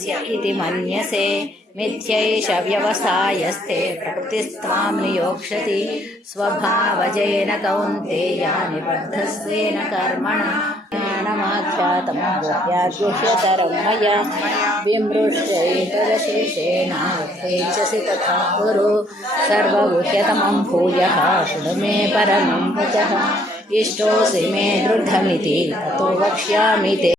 तस्य इति मन्यसे मिथ्यैष व्यवसायस्ते प्रकृतिस्त्वां नियोक्ष्यति स्वभावजेन कौन्तेय निबद्धस्वेन कर्मणा ज्ञानमाख्यातं गुह्याद्गुह्यतरं मया विमृश्यैतदशेषेण यथेच्छसि तथा कुरु सर्वगुह्यतमं भूयः शृणु मे परमं वचः इष्टोऽसि मे दृढमिति ततो वक्ष्यामि ते